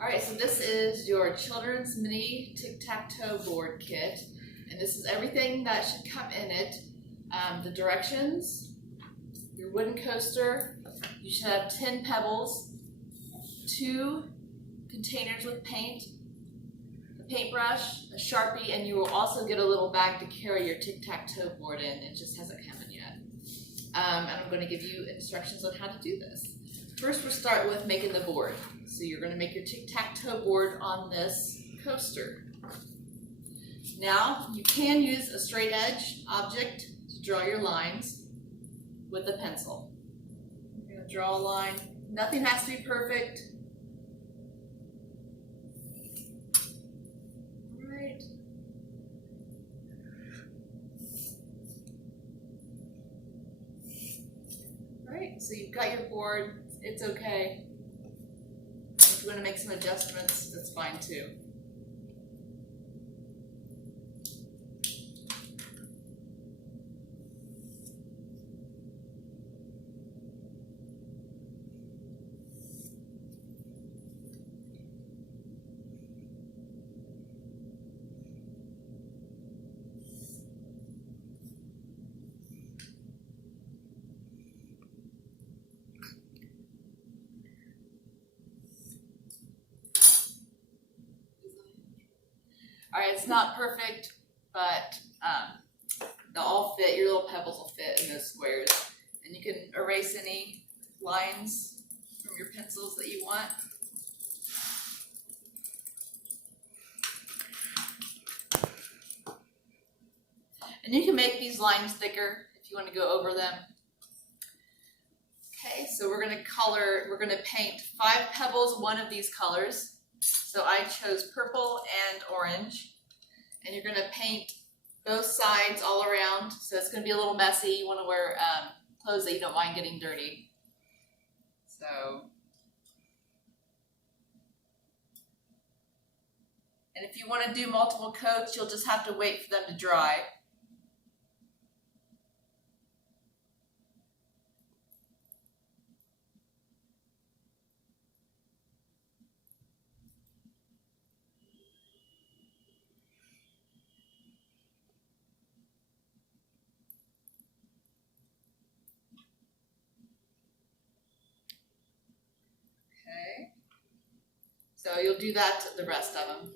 Alright, so this is your children's mini tic-tac-toe board kit, and this is everything that should come in it. The directions, your wooden coaster, you should have 10 pebbles, 2 containers with paint, a paintbrush, a Sharpie, and you will also get a little bag to carry your tic-tac-toe board in. It just hasn't come in yet. And I'm going to give you instructions on how to do this. First, we'll start with making the board. So you're going to make your tic-tac-toe board on this coaster. Now, you can use a straight edge object to draw your lines with a pencil. You're going to draw a line. Nothing has to be perfect. Right. Alright, so you've got your board. It's okay. If you want to make some adjustments, that's fine too. Alright, it's not perfect, but they'll all fit. Your little pebbles will fit in those squares. And you can erase any lines from your pencils that you want. And you can make these lines thicker if you want to go over them. Okay, so we're going to paint 5 pebbles, one of these colors. So I chose purple and orange, and you're going to paint both sides all around. So it's going to be a little messy. You want to wear clothes that you don't mind getting dirty. So, and if you want to do multiple coats, you'll just have to wait for them to dry. Okay, so you'll do that to the rest of them.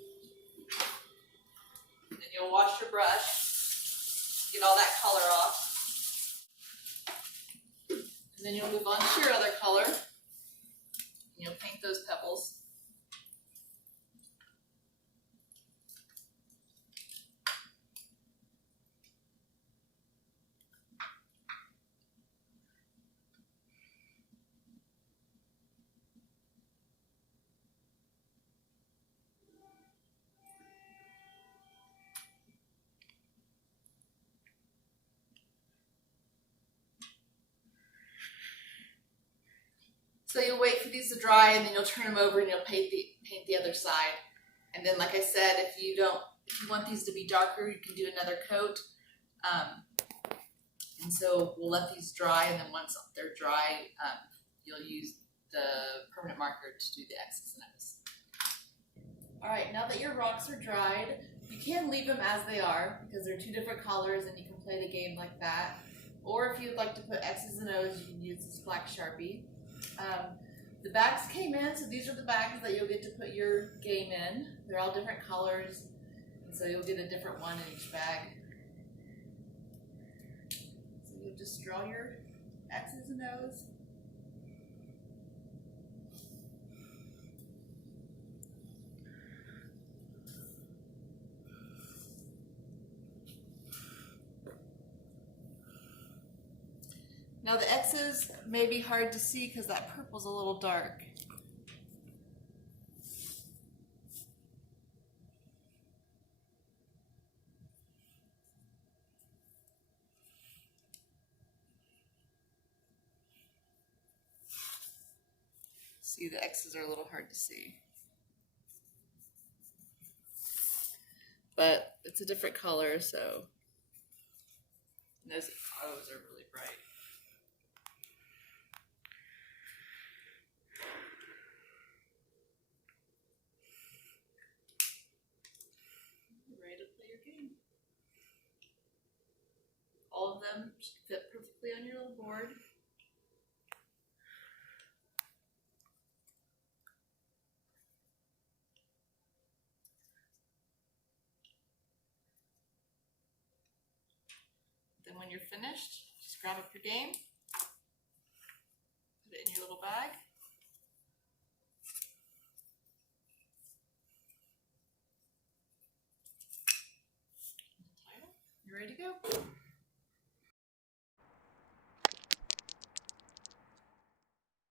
Then you'll wash your brush, get all that color off. And then you'll move on to your other color. And you'll paint those pebbles. So you'll wait for these to dry, and then you'll turn them over and you'll paint the other side. And then, like I said, if you want these to be darker, you can do another coat. And so we'll let these dry, and then once they're dry, you'll use the permanent marker to do the X's and O's. All right, now that your rocks are dried, you can leave them as they are because they're 2 different colors, and you can play the game like that. Or if you'd like to put X's and O's, you can use this black Sharpie. The bags came in, so these are the bags that you'll get to put your game in. They're all different colors, and so you'll get a different one in each bag. So you'll just draw your X's and O's. Now the X's may be hard to see because that purple's a little dark. See, the X's are a little hard to see. But it's a different color, so those O's are really bright. them should fit perfectly on your little board. Then when you're finished, just grab up your game, put it in your little bag. You're ready to go.